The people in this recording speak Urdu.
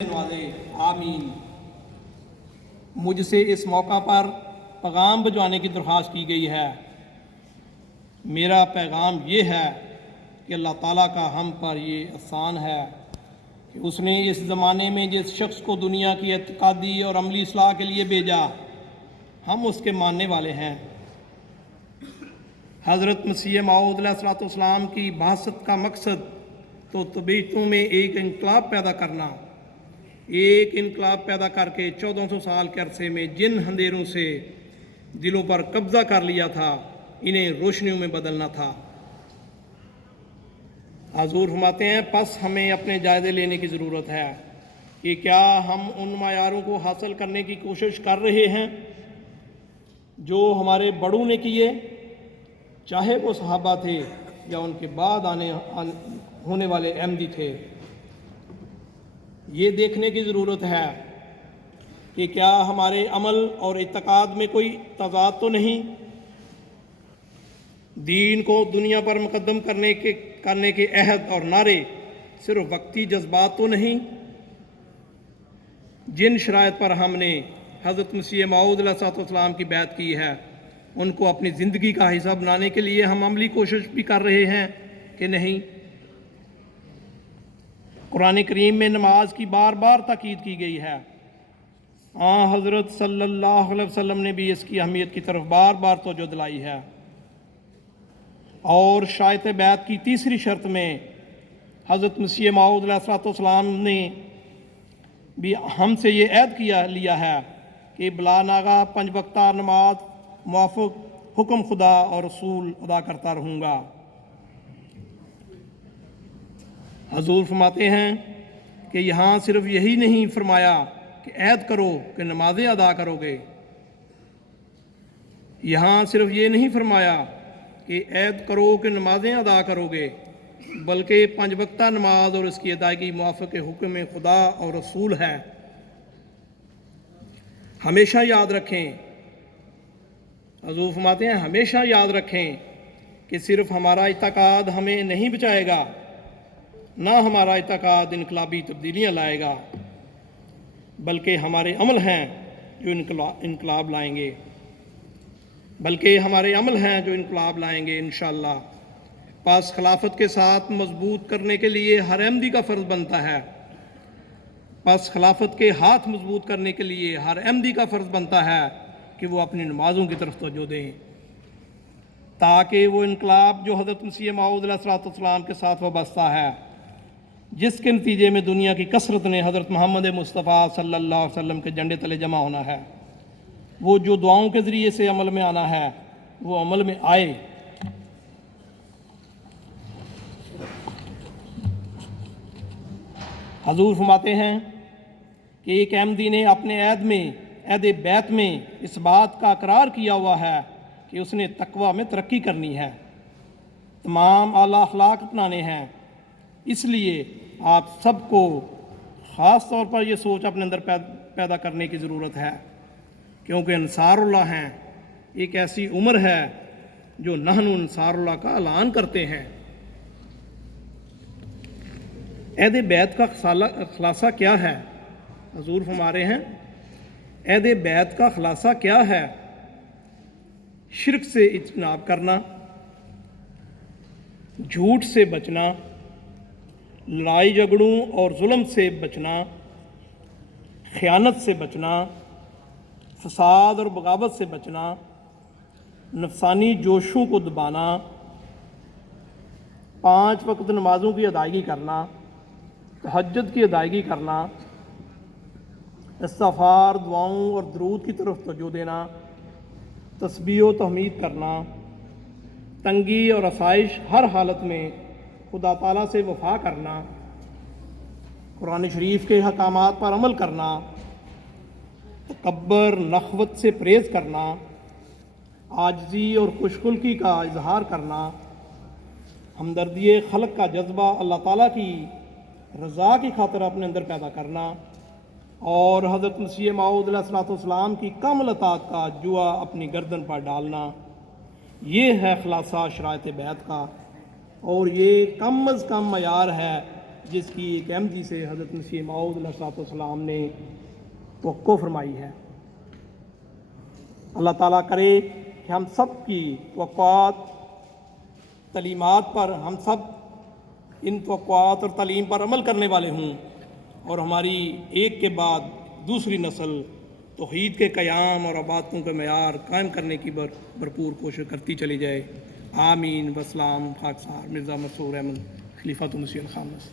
نوازے آمین۔ مجھ سے اس موقع پر پیغام بھجوانے کی درخواست کی گئی ہے۔ میرا پیغام یہ ہے کہ اللہ تعالیٰ کا ہم پر یہ احسان ہے کہ اس نے اس زمانے میں جس شخص کو دنیا کی اعتقادی اور عملی اصلاح کے لیے بھیجا، ہم اس کے ماننے والے ہیں۔ حضرت مسیح موعود علیہ الصلوۃ والسلام کی بعثت کا مقصد تو طبیعتوں میں ایک انقلاب پیدا کرنا، ایک انقلاب پیدا کر کے 1400 سال کے عرصے میں جن اندھیروں سے دلوں پر قبضہ کر لیا تھا، انہیں روشنیوں میں بدلنا تھا۔ حضور فرماتے ہیں، پس ہمیں اپنے جائزے لینے کی ضرورت ہے کہ کیا ہم ان معیاروں کو حاصل کرنے کی کوشش کر رہے ہیں جو ہمارے بڑوں نے کیے، چاہے وہ صحابہ تھے یا ان کے بعد ہونے والے احمدی تھے۔ یہ دیکھنے کی ضرورت ہے کہ کیا ہمارے عمل اور اعتقاد میں کوئی تضاد تو نہیں، دین کو دنیا پر مقدم کرنے کے عہد اور نعرے صرف وقتی جذبات تو نہیں۔ جن شرائط پر ہم نے حضرت مسیح موعود علیہ السلام کی بیعت کی ہے، ان کو اپنی زندگی کا حصہ بنانے کے لیے ہم عملی کوشش بھی کر رہے ہیں کہ نہیں؟ قرآن کریم میں نماز کی بار بار تاکید کی گئی ہے۔ حضرت صلی اللہ علیہ وسلم نے بھی اس کی اہمیت کی طرف بار بار توجہ دلائی ہے، اور شرائط بیعت کی تیسری شرط میں حضرت مسیح موعود علیہ السلام نے بھی ہم سے یہ عہد لیا ہے کہ بلا ناغہ 5 وقتہ نماز موافق حکم خدا اور رسول ادا کرتا رہوں گا۔ حضور فرماتے ہیں کہ یہاں صرف یہی نہیں فرمایا کہ عہد کرو کہ نمازیں ادا کرو گے، یہاں صرف یہ نہیں فرمایا کہ عہد کرو کہ نمازیں ادا کرو گے، بلکہ 5 وقتہ نماز اور اس کی ادائیگی موافق حکم خدا اور رسول ہے۔ ہمیشہ یاد رکھیں، حضور فرماتے ہیں ہمیشہ یاد رکھیں کہ صرف ہمارا اعتقاد ہمیں نہیں بچائے گا، نہ ہمارا اعتقاد انقلابی تبدیلیاں لائے گا، بلکہ ہمارے عمل ہیں جو انقلاب لائیں گے، انشاءاللہ۔ پس خلافت کے ساتھ مضبوط کرنے کے لیے ہر احمدی کا فرض بنتا ہے، خلافت کے ہاتھ مضبوط کرنے کے لیے ہر احمدی کا فرض بنتا ہے کہ وہ اپنی نمازوں کی طرف توجہ دیں، تاکہ وہ انقلاب جو حضرت مسیح موعود علیہ السلام کے ساتھ وابستہ ہے، جس کے نتیجے میں دنیا کی کثرت نے حضرت محمد مصطفیٰ صلی اللہ علیہ وسلم کے جھنڈے تلے جمع ہونا ہے، وہ جو دعاؤں کے ذریعے سے عمل میں آنا ہے وہ عمل میں آئے۔ حضور فرماتے ہیں کہ ایک احمدی نے اپنے عہد بیعت میں اس بات کا اقرار کیا ہوا ہے کہ اس نے تقویٰ میں ترقی کرنی ہے، تمام اعلیٰ اخلاق اپنانے ہیں۔ اس لیے آپ سب کو خاص طور پر یہ سوچ اپنے اندر پیدا کرنے کی ضرورت ہے، کیونکہ انصار اللہ ہیں، ایک ایسی عمر ہے جو نحن انصار اللہ کا اعلان کرتے ہیں۔ عہد بیعت کا خلاصہ کیا ہے؟ حضور فرما رہے ہیں عہد بیعت کا خلاصہ کیا ہے؟ شرک سے اجتناب کرنا، جھوٹ سے بچنا، لڑائی جھگڑوں اور ظلم سے بچنا، خیانت سے بچنا، فساد اور بغاوت سے بچنا، نفسانی جوشوں کو دبانا، 5 وقت نمازوں کی ادائیگی کرنا، تہجد کی ادائیگی کرنا، استغفار، دعاؤں اور درود کی طرف توجہ دینا، تسبیح و تحمید کرنا، تنگی اور آسائش ہر حالت میں خدا تعالیٰ سے وفا کرنا، قرآن شریف کے احکامات پر عمل کرنا، تکبر، نخوت سے پرہیز کرنا، عاجزی اور خوشخلقی کا اظہار کرنا، ہمدردی خلق کا جذبہ اللہ تعالیٰ کی رضا کی خاطر اپنے اندر پیدا کرنا، اور حضرت مسیح موعود علیہ السلام کی کامل اطاعت کا جوا اپنی گردن پر ڈالنا۔ یہ ہے خلاصہ شرائط بیعت کا، اور یہ کم از کم معیار ہے جس کی ایک احمدی سے حضرت مسیح موعود علیہ الصلوۃ والسلام نے توقع فرمائی ہے۔ اللہ تعالیٰ کرے کہ ہم سب کی توقعات تعلیمات پر، ہم سب ان توقعات اور تعلیم پر عمل کرنے والے ہوں، اور ہماری ایک کے بعد دوسری نسل توحید کے قیام اور عبادتوں کا معیار قائم کرنے کی بھرپور کوشش کرتی چلی جائے۔ آمین۔ وسلام۔ خاکسار مرزا مسرور احمد، خلیفۃ المسیح الخامس۔